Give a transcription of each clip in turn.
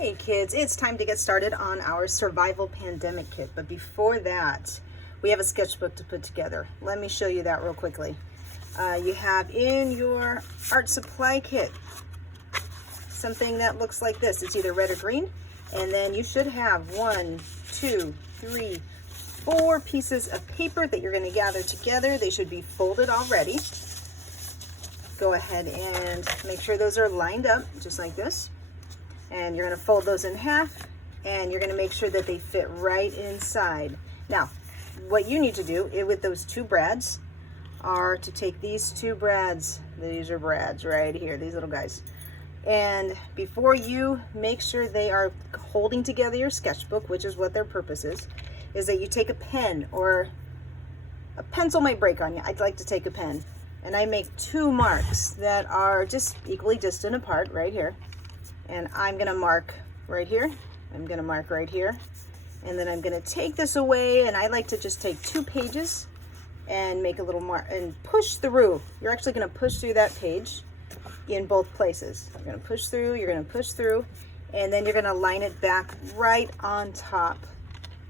Hey kids, it's time to get started on our survival pandemic kit. But before that, we have a sketchbook to put together. Let me show you that real quickly. You have in your art supply kit something that looks like this. It's either red or green. And then you should have 1, 2, 3, 4 pieces of paper that you're going to gather together. They should be folded already. Go ahead and make sure those are lined up just like this. And you're going to fold those in half, and you're going to make sure that they fit right inside. Now, what you need to do with those two brads are to take these two brads, these are brads right here, these little guys, and before you make sure they are holding together your sketchbook, which is what their purpose is that you take a pen, or a pencil might break on you. I'd like to take a pen, and I make 2 marks that are just equally distant apart right here. And I'm gonna mark right here, I'm gonna mark right here, and then I'm gonna take this away, and I like to just take 2 pages and make a little mark and push through. You're actually gonna push through that page in both places. You're gonna push through, you're gonna push through, and then you're gonna line it back right on top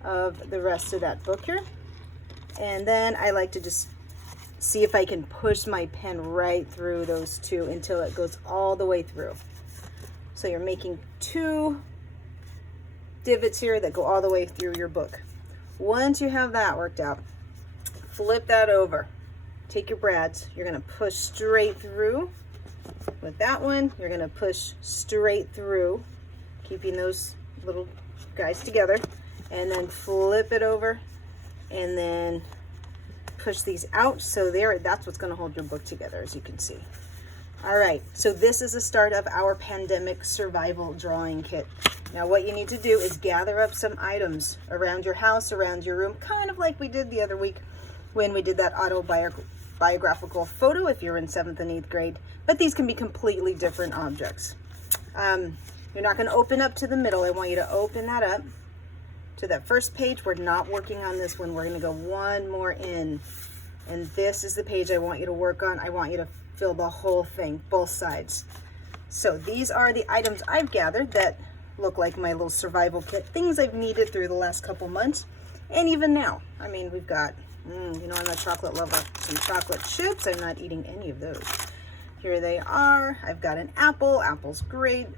of the rest of that book here. And then I like to just see if I can push my pen right through those 2 until it goes all the way through. So you're making 2 divots here that go all the way through your book. Once you have that worked out, flip that over. Take your brads. You're going to push straight through. With that one, you're going to push straight through, keeping those little guys together. And then flip it over and then push these out. So that's what's going to hold your book together, as you can see. All right, so this is the start of our pandemic survival drawing kit. Now what you need to do is gather up some items around your house, around your room, kind of like we did the other week when we did that autobiographical photo if you're in 7th and 8th grade. But these can be completely different objects. You're not going to open up to the middle. I want you to open that up to that first page. We're not working on this one. We're going to go one more in. And this is the page I want you to work on. I want you to fill the whole thing, both sides. So these are the items I've gathered that look like my little survival kit, things I've needed through the last couple months, and even now. I mean, we've got, you know, I'm a chocolate lover, some chocolate chips. I'm not eating any of those. Here they are. I've got an apple. Apple's great.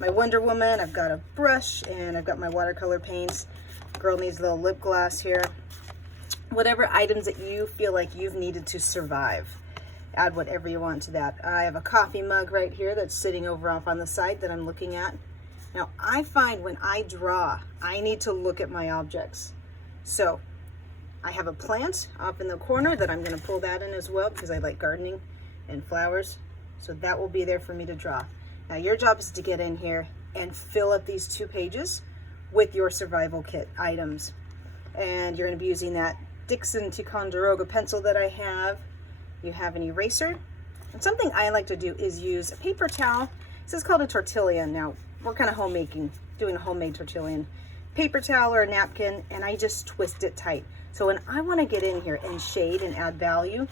My Wonder Woman. I've got a brush, and I've got my watercolor paints. Girl needs a little lip gloss here. Whatever items that you feel like you've needed to survive. Add whatever you want to that. I have a coffee mug right here that's sitting over off on the side that I'm looking at. Now, I find when I draw, I need to look at my objects. So I have a plant off in the corner that I'm going to pull that in as well because I like gardening and flowers. So that will be there for me to draw. Now, your job is to get in here and fill up these 2 pages with your survival kit items. And you're going to be using that Dixon Ticonderoga pencil that I have. You have an eraser, and something I like to do is use a paper towel. This is called a tortillon. Now, we're kind of doing a homemade tortillon. Paper towel or a napkin, and I just twist it tight. So when I want to get in here and shade and add value,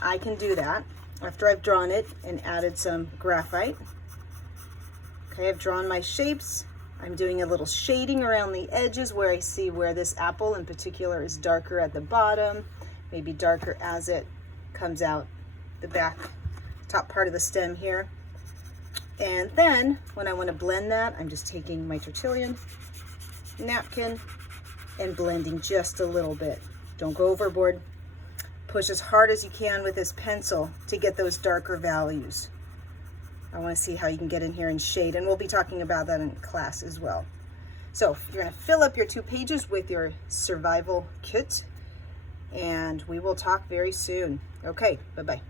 I can do that after I've drawn it and added some graphite. Okay, I've drawn my shapes. I'm doing a little shading around the edges where I see where this apple in particular is darker at the bottom, maybe darker as it comes out the back top part of the stem here. And then when I want to blend that, I'm just taking my tortillon napkin and blending just a little bit. Don't go overboard. Push as hard as you can with this pencil to get those darker values. I want to see how you can get in here and shade, and we'll be talking about that in class as well. So you're going to fill up your 2 pages with your survival kit, and we will talk very soon. Okay, bye-bye.